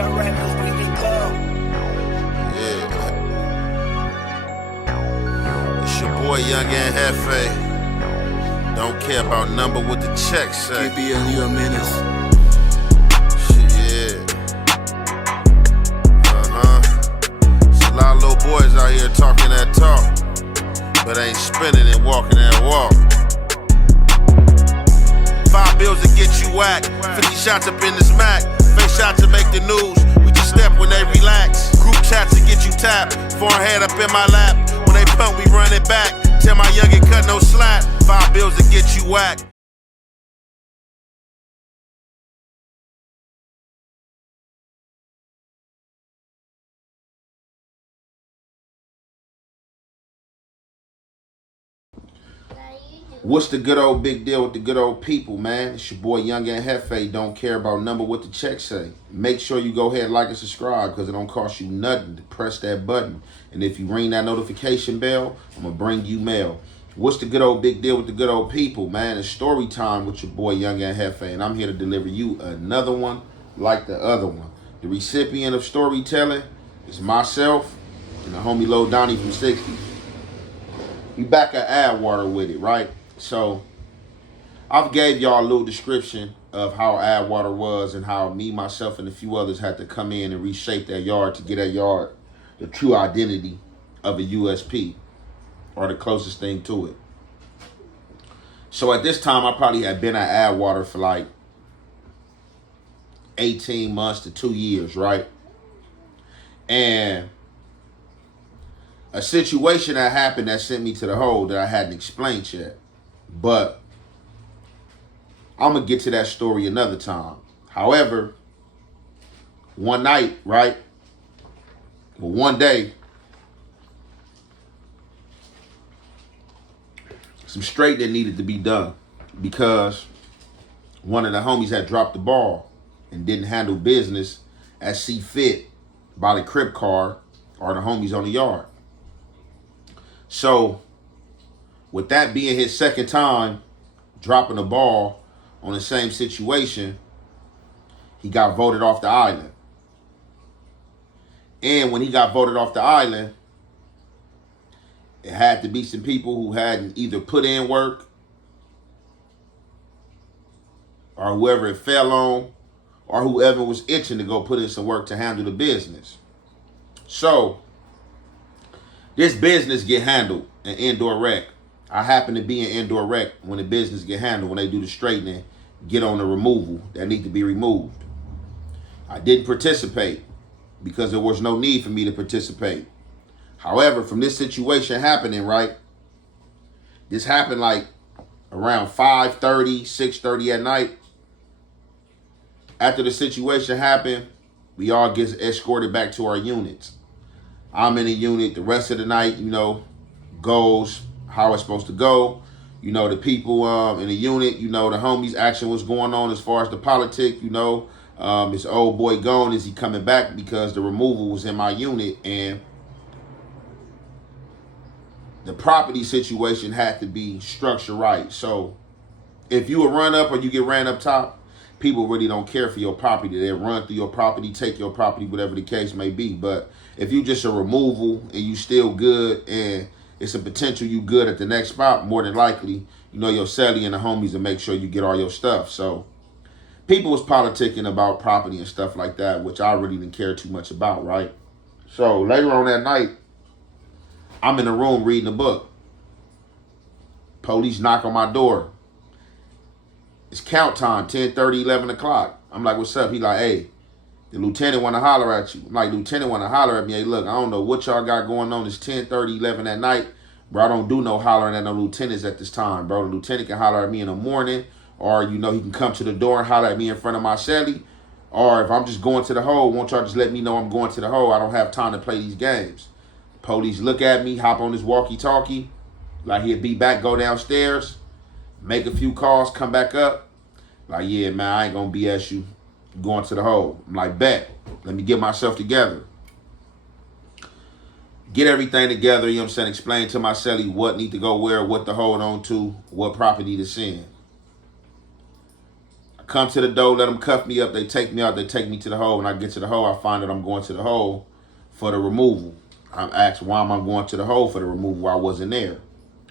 It's your boy Young and Hefe. Don't care about number what the check say. KBL, you a menace. Yeah. It's a lot of little boys out here talking that talk, but ain't spinning and walking that walk. 5 bills to get you whacked, 50 shots up in this Mac, face shots to make the news, we just step when they relax, group chats to get you tapped, forehead up in my lap, when they pump we run it back, tell my youngin' cut no slack, 5 bills to get you whacked. What's the good old big deal with the good old people, man? It's your boy Young and Hefe. Don't care about number what the check say. Make sure you go ahead and like and subscribe because it don't cost you nothing to press that button. And if you ring that notification bell, I'm going to bring you mail. What's the good old big deal with the good old people, man? It's story time with your boy Young and Hefe. And I'm here to deliver you another one like the other one. The recipient of storytelling is myself and the homie Lil Donnie from 60s. We back at Addwater with it, right? So, I've gave y'all a little description of how Addwater was and how me, myself, and a few others had to come in and reshape that yard to get that yard the true identity of a USP, or the closest thing to it. So at this time, I probably had been at Addwater for like 18 months to 2 years, right? And a situation that happened that sent me to the hole that I hadn't explained yet. But I'm going to get to that story another time. However, one night, right? Well, one day, some straightening needed to be done because one of the homies had dropped the ball and didn't handle business as see fit by the Crip car or the homies on the yard. So, with that being his second time dropping the ball on the same situation, he got voted off the island. And when he got voted off the island, it had to be some people who hadn't either put in work or whoever it fell on or whoever was itching to go put in some work to handle the business. So, this business get handled in indoor rec. I happen to be in indoor rec when the business get handled, when they do the straightening, get on the removal that need to be removed. I didn't participate because there was no need for me to participate. However, from this situation happening, right, this happened like around 5:30, 6:30 at night. After the situation happened, we all get escorted back to our units. I'm in a unit. The rest of the night, goes how it's supposed to go. The people in the unit, the homies action what's going on as far as the politics, this old boy gone, is he coming back because the removal was in my unit and the property situation had to be structured right. So if you a run up or you get ran up top, people really don't care for your property. They run through your property, take your property, whatever the case may be. But if you just a removal and you still good and it's a potential you good at the next spot, more than likely, your celly and the homies will make sure you get all your stuff. So people was politicking about property and stuff like that, which I really didn't care too much about, right? So later on that night, I'm in the room reading a book. Police knock on my door. It's count time, 10:30, 11 o'clock. I'm like, what's up? He like, hey, the lieutenant want to holler at you. I'm like, lieutenant want to holler at me. Hey, look, I don't know what y'all got going on. It's 10:30, 11 at night. Bro, I don't do no hollering at no lieutenants at this time, bro. The lieutenant can holler at me in the morning, or, he can come to the door and holler at me in front of my celly. Or if I'm just going to the hole, won't y'all just let me know I'm going to the hole? I don't have time to play these games. Police look at me, hop on this walkie-talkie, like he'll be back, go downstairs, make a few calls, come back up. Like, yeah, man, I ain't gonna BS you. Going to the hole. I'm like, bet. Let me get myself together. Get everything together, explain to my celly what need to go where, what to hold on to, what property to send. I come to the door, let them cuff me up. They take me out. They take me to the hole. When I get to the hole, I find that I'm going to the hole for the removal. I'm asked, why am I going to the hole for the removal? I wasn't there.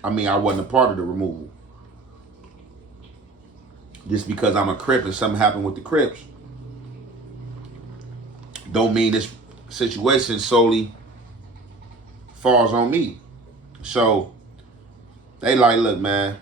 I mean, I wasn't a part of the removal. Just because I'm a Crip and something happened with the Crips don't mean this situation solely falls on me. So they like, look, man,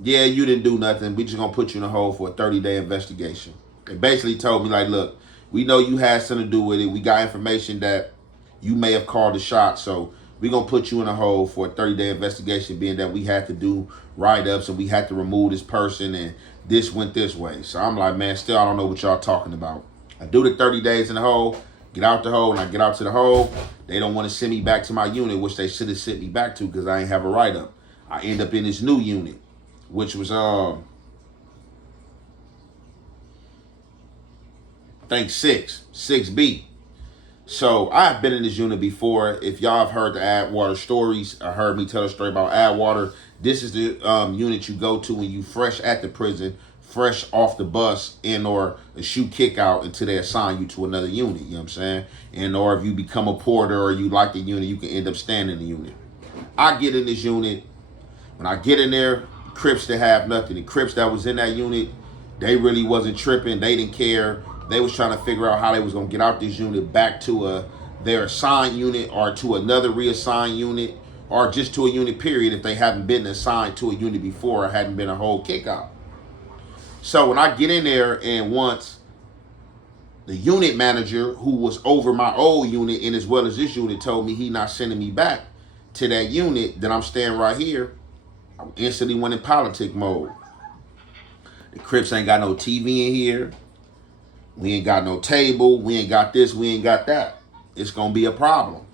yeah, you didn't do nothing. We just gonna put you in a hole for a 30-day investigation. They basically told me, like, look, we know you had something to do with it. We got information that you may have called the shot, so we're gonna put you in a hole for a 30-day investigation, being that we had to do write-ups and we had to remove this person and this went this way. So I'm like, man, still I don't know what y'all talking about. I do the 30 days in the hole, get out the hole, and I get out to the hole. They don't want to send me back to my unit, which they should have sent me back to because I ain't have a write-up. I end up in this new unit, which was I think 6B. So I've been in this unit before. If y'all have heard the Adwater stories, or heard me tell a story about Adwater, this is the unit you go to when you fresh at the prison, fresh off the bus, and or a shoe kick out until they assign you to another unit, you know what I'm saying? And or if you become a porter or you like the unit, you can end up staying in the unit. I get in this unit. When I get in there, Crips that have nothing. The Crips that was in that unit, they really wasn't tripping. They didn't care. They was trying to figure out how they was going to get out this unit back to their assigned unit or to another reassigned unit or just to a unit period if they hadn't been assigned to a unit before or hadn't been a whole kick out. So when I get in there and once the unit manager who was over my old unit and as well as this unit told me he not sending me back to that unit, then I'm staying right here, I instantly went in politic mode. The Crips ain't got no TV in here. We ain't got no table. We ain't got this. We ain't got that. It's going to be a problem.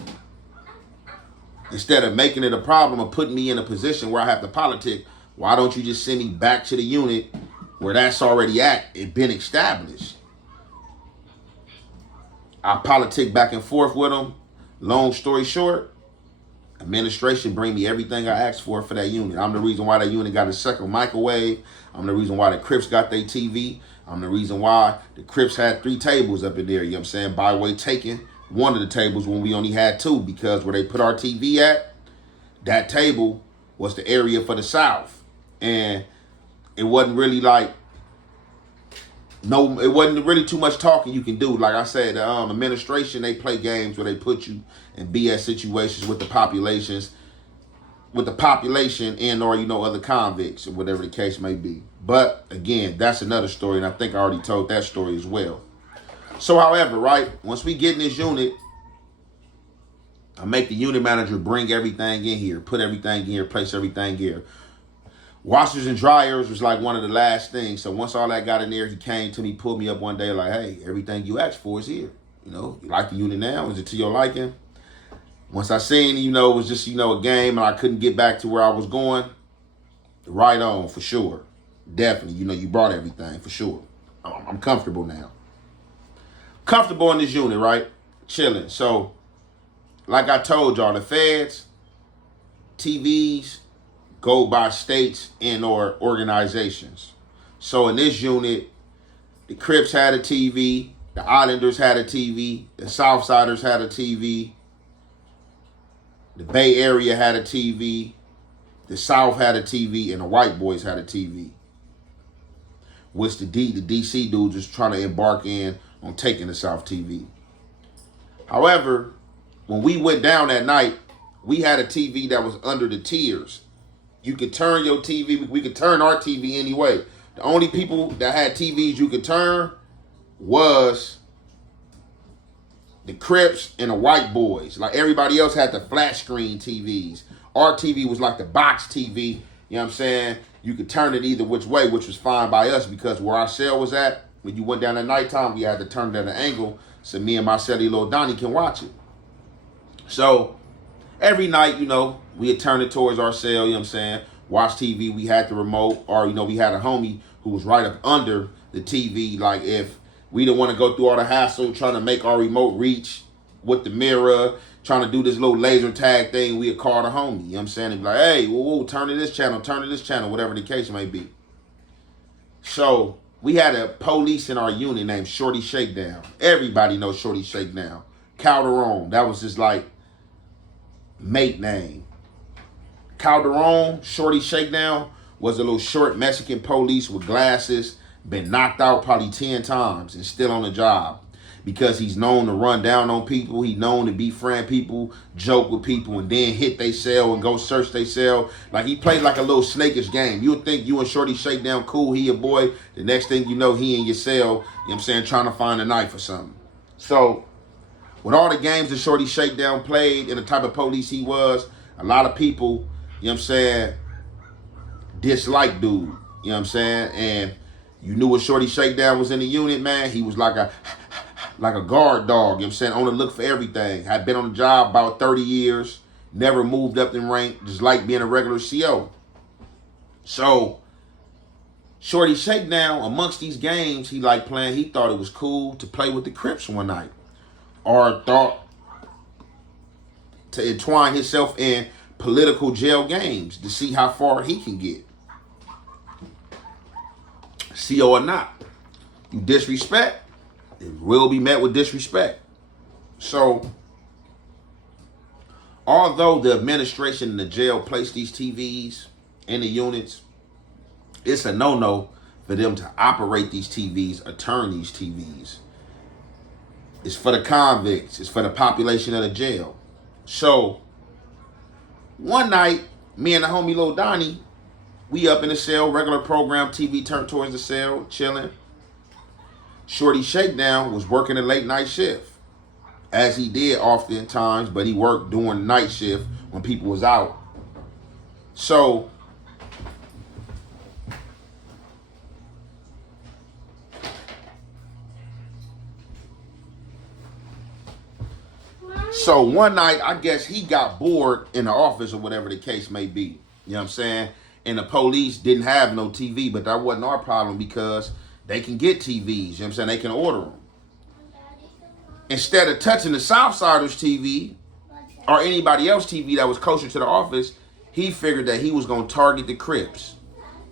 Instead of making it a problem or putting me in a position where I have to politic, why don't you just send me back to the unit where that's already at? It been established. I politic back and forth with them. Long story short, administration bring me everything I asked for that unit. I'm the reason why that unit got a second microwave. I'm the reason why the Crips got their TV. I'm the reason why the Crips had 3 tables up in there, you know what I'm saying? By way taking one of the tables when we only had 2, because where they put our TV at, that table was the area for the South. And it wasn't really like, it wasn't really too much talking you can do. Like I said, administration, they play games where they put you in BS situations with the population and or, other convicts or whatever the case may be. But again, that's another story, and I think I already told that story as well. So, however, right, once we get in this unit, I make the unit manager bring everything in here, put everything in here, place everything here. Washers and dryers was like one of the last things. So once all that got in there, he came to me, pulled me up one day like, hey, everything you asked for is here. You like the unit now? Is it to your liking? Once I seen, it was just, a game and I couldn't get back to where I was going, right on, for sure. Definitely, you brought everything, for sure. I'm comfortable now. Comfortable in this unit, right? Chilling. So, like I told y'all, the feds, TVs, go by states and or organizations. So in this unit, the Crips had a TV, the Islanders had a TV, the Southsiders had a TV, the Bay Area had a TV, the South had a TV, and the white boys had a TV. Which the DC dudes was trying to embark on taking the South TV. However, when we went down that night, we had a TV that was under the tiers. You could turn your TV. We could turn our TV anyway. The only people that had TVs you could turn was the Crips and the white boys. Like everybody else had the flat screen TVs. Our TV was like the box TV. You know what I'm saying? You could turn it either which way, which was fine by us because where our cell was at, when you went down at nighttime, we had to turn it at an angle so me and my celly Lil Donnie can watch it. So every night, we would turn it towards our cell, watch TV. We had the remote, or, we had a homie who was right up under the TV. Like if we didn't want to go through all the hassle trying to make our remote reach with the mirror, trying to do this little laser tag thing, we'd call the homie, And be like, hey, whoa, turn to this channel, whatever the case may be. So We had a police in our unit named Shorty Shakedown. Everybody knows Shorty Shakedown. Calderon, that was his like mate name. Calderon, Shorty Shakedown, was a little short Mexican police with glasses, been knocked out probably 10 times and still on the job. Because he's known to run down on people, he's known to befriend people, joke with people, and then hit they cell and go search they cell. Like he played like a little snakish game. You would think you and Shorty Shakedown cool, he your boy. The next thing you know, he in your cell, you know what I'm saying, trying to find a knife or something. So, with all the games that Shorty Shakedown played and the type of police he was, a lot of people, you know what I'm saying, dislike dude. You know what I'm saying? And you knew when Shorty Shakedown was in the unit, man, he was like a guard dog, you know what I'm saying, on the look for everything. Had been on the job about 30 years, never moved up in rank, just like being a regular CO. So, Shorty Shakedown, amongst these games he liked playing, he thought it was cool to play with the Crips one night. Or thought to entwine himself in political jail games to see how far he can get. CO or not. You disrespect, it will be met with disrespect. So, although the administration in the jail placed these TVs in the units, it's a no-no for them to operate these TVs or turn these TVs. It's for the convicts. It's for the population of the jail. So, one night, me and the homie Lil Donnie, we up in the cell, regular program, TV turned towards the cell, chilling. Shorty Shakedown was working a late night shift, as he did oftentimes, but he worked during night shift when people was out. So, one night, I guess he got bored in the office or whatever the case may be. You know what I'm saying? And the police didn't have no TV, but that wasn't our problem because they can get TVs. You know what I'm saying? They can order them. Instead of touching the Southsiders TV or anybody else TV that was closer to the office, he figured that he was going to target the Crips.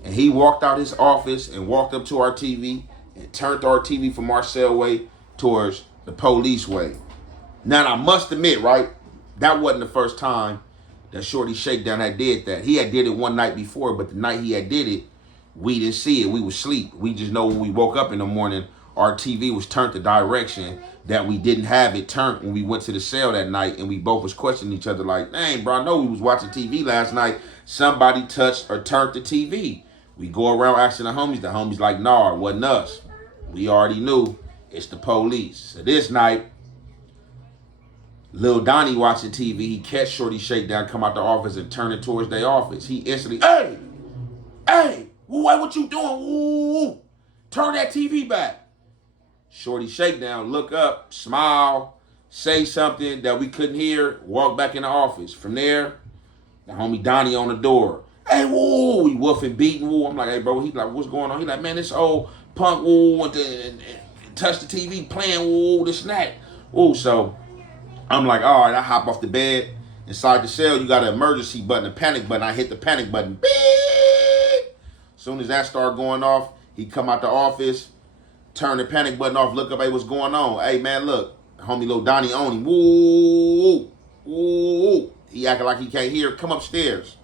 And he walked out his office and walked up to our TV and turned our TV from our cell way towards the police way. Now, I must admit, right, that wasn't the first time that Shorty Shakedown had did that. He had did it one night before, but the night he had did it, we didn't see it. We was asleep. We just know when we woke up in the morning, our TV was turned the direction that we didn't have it turned when we went to the cell that night, and we both was questioning each other like, dang, bro, I know we was watching TV last night. Somebody touched or turned the TV. We go around asking the homies like, nah, it wasn't us. We already knew it's the police. So this night, Lil Donnie watching TV, he catch Shorty Shakedown, come out the office and turn it towards their office. He instantly, hey, what you doing? Ooh, turn that TV back. Shorty Shakedown, look up, smile, say something that we couldn't hear, walk back in the office. From there, the homie Donnie on the door. Hey, woo, he woofing, beating, woo. I'm like, hey, bro, he like, what's going on? He like, man, this old punk, woo, and touch the TV, playing, woo, this and that. Woo, so I'm like, all right, I hop off the bed. Inside the cell, you got an emergency button, a panic button. I hit the panic button. Beep! As soon as that started going off, he come out the office, turn the panic button off, look up, hey, what's going on? Hey, man, look, homie Lil Donnie on him. Woo! Woo! He acting like he can't hear. Come upstairs.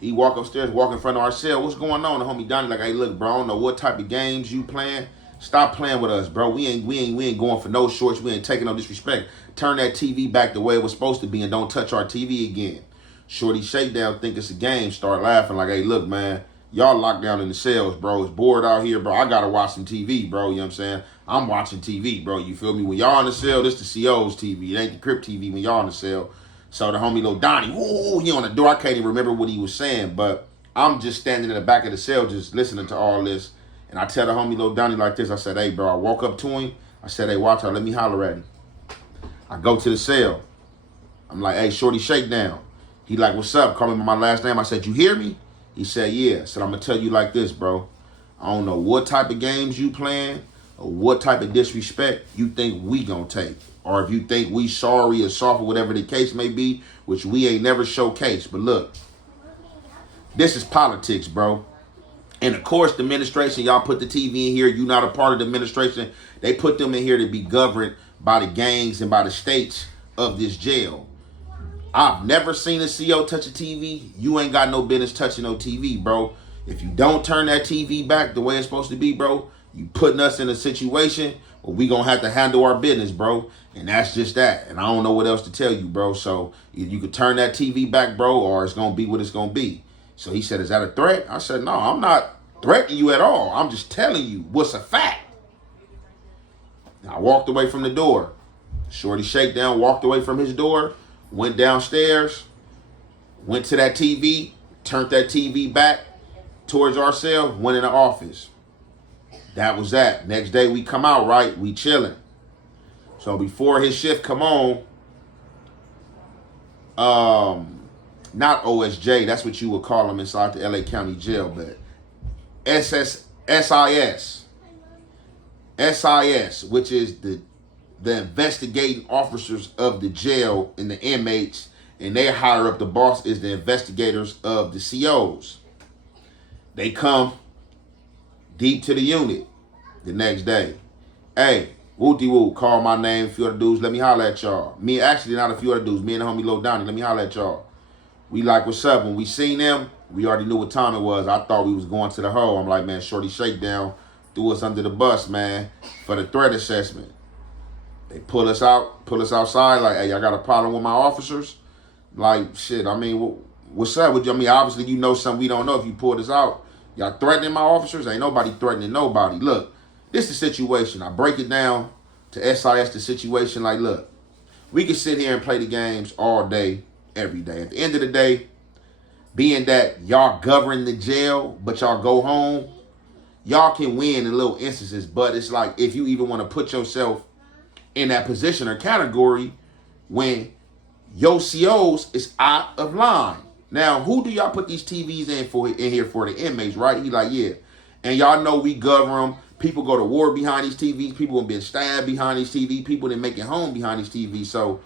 He walk upstairs, walk in front of our cell. What's going on? The homie Donnie like, hey, look, bro, I don't know what type of games you playing. Stop playing with us, bro. We ain't going for no shorts. We ain't taking no disrespect. Turn that TV back the way it was supposed to be and don't touch our TV again. Shorty Shakedown think it's a game. Start laughing like, hey, look, man, y'all locked down in the cells, bro. It's bored out here, bro. I gotta watch some TV, bro. You know what I'm saying? I'm watching TV, bro. You feel me? When y'all in the cell, this the CO's TV. It ain't the Crip TV when y'all in the cell. So the homie Lil Donnie, woo, he on the door. I can't even remember what he was saying, but I'm just standing in the back of the cell just listening to all this. And I tell the homie Lil Donnie like this. I said, hey, bro, I walk up to him. I said, hey, watch out. Let me holler at him. I go to the cell. I'm like, hey, Shorty Shakedown. He like, what's up? Call me by my last name. I said, you hear me? He said, yeah. I said, I'm going to tell you like this, bro. I don't know what type of games you playing or what type of disrespect you think we going to take. Or if you think we sorry or soft or whatever the case may be, which we ain't never showcased. But look, this is politics, bro. And of course, the administration, y'all put the TV in here. You're not a part of the administration. They put them in here to be governed by the gangs and by the states of this jail. I've never seen a CO touch a TV. You ain't got no business touching no TV, bro. If you don't turn that TV back the way it's supposed to be, bro, you putting us in a situation where we gonna have to handle our business, bro. And that's just that. And I don't know what else to tell you, bro. So either you could turn that TV back, bro, or it's gonna be what it's gonna be. So he said, is that a threat? I said, no, I'm not threatening you at all. I'm just telling you what's a fact. I walked away from the door. Shorty Shakedown walked away from his door, went downstairs, went to that TV, turned that TV back towards our cell, went in the office. That was that. Next day we come out, right? We chilling. So before his shift come on, not OSJ, that's what you would call them inside the LA County Jail, but SIS, which is the investigating officers of the jail and the inmates, and they hire up the boss is the investigators of the COs. They come deep to the unit the next day. Hey, wooty woo, call my name, a few other dudes, let me holler at y'all. Me, actually not a few other dudes, me and the homie Lil Donnie, let me holler at y'all. We like, what's up? When we seen them, we already knew what time it was. I thought we was going to the hole. I'm like, man, Shorty Shakedown threw us under the bus, man, for the threat assessment. They pull us outside, like, hey, y'all got a problem with my officers? Like, shit, I mean, what's up with you? I mean, obviously you know something we don't know if you pulled us out. Y'all threatening my officers? Ain't nobody threatening nobody. Look, this is the situation. I break it down to SIS, the situation. Like, look, we can sit here and play the games all day, every day. At the end of the day, being that y'all govern the jail, but y'all go home, y'all can win in little instances. But it's like, if you even want to put yourself in that position or category when your COs is out of line. Now, who do y'all put these TVs in here for? The inmates, right? He like, yeah. And y'all know we govern them. People go to war behind these TVs. People have been stabbed behind these TVs. People that make it home behind these TVs. So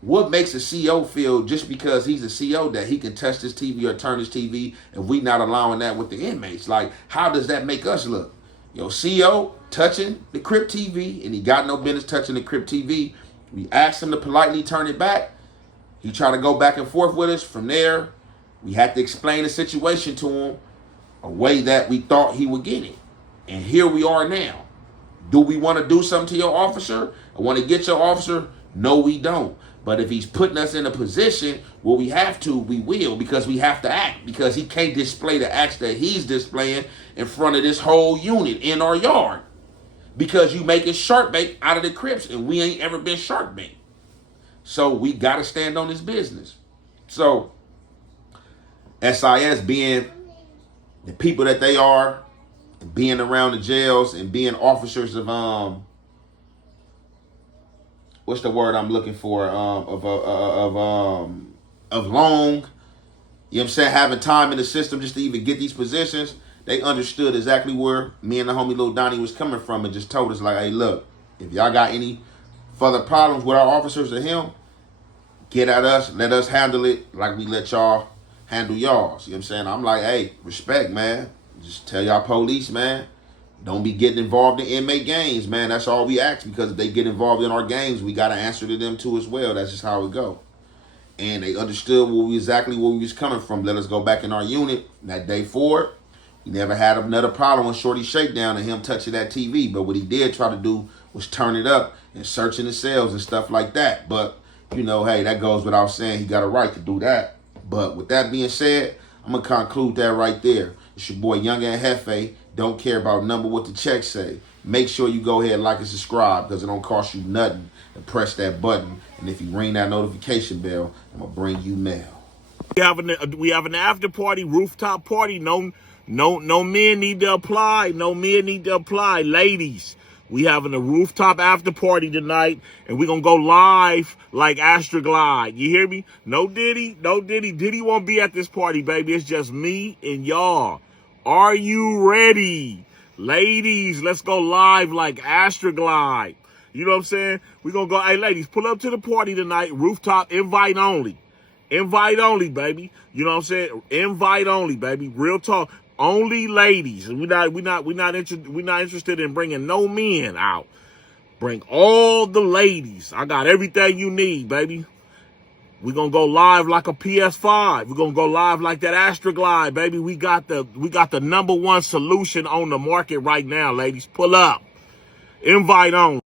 what makes a CO feel just because he's a CO that he can touch this TV or turn his TV if we not allowing that with the inmates? Like, how does that make us look? Yo, CO touching the Crip TV, and he got no business touching the Crip TV. We asked him to politely turn it back. He tried to go back and forth with us. From there, we had to explain the situation to him a way that we thought he would get it. And here we are now. Do we want to do something to your officer? I want to get your officer? No, we don't. But if he's putting us in a position where we have to, we will, because we have to act, because he can't display the acts that he's displaying in front of this whole unit in our yard, because you making shark bait out of the Crips, and we ain't ever been shark bait. So we got to stand on this business. So SIS, being the people that they are, and being around the jails and being officers of what's the word I'm looking for? Of long, you know what I'm saying, having time in the system just to even get these positions. They understood exactly where me and the homie Lil Donnie was coming from, and just told us, like, hey, look, if y'all got any further problems with our officers or him, get at us, let us handle it like we let y'all handle y'all. You know what I'm saying? I'm like, hey, respect, man. Just tell y'all police, man, don't be getting involved in inmate games, man. That's all we ask, because if they get involved in our games, we got to answer to them too as well. That's just how it go. And they understood exactly where we was coming from. Let us go back in our unit. And that day forward, we never had another problem with Shorty Shakedown and him touching that TV. But what he did try to do was turn it up and searching the cells and stuff like that. But, you know, hey, that goes without saying. He got a right to do that. But with that being said, I'm going to conclude that right there. It's your boy, Young and Hefe. Don't care about number what the check say. Make sure you go ahead, like and subscribe, because it don't cost you nothing to press that button. And if you ring that notification bell, I'm going to bring you mail. We have an after party, rooftop party. No men need to apply. No men need to apply. Ladies, we having a rooftop after party tonight, and we're going to go live like Astroglide. You hear me? No Diddy. Diddy won't be at this party, baby. It's just me and y'all. Are you ready? Ladies, let's go live like Astroglide. You know what I'm saying? We're going to go, hey, ladies, pull up to the party tonight. Rooftop, invite only. Invite only, baby. You know what I'm saying? Invite only, baby. Real talk. Only ladies. We're not interested in bringing no men out. Bring all the ladies. I got everything you need, baby. We're gonna go live like a PS5. We're gonna go live like that Astroglide, baby. We got the #1 solution on the market right now, ladies. Pull up. Invite on.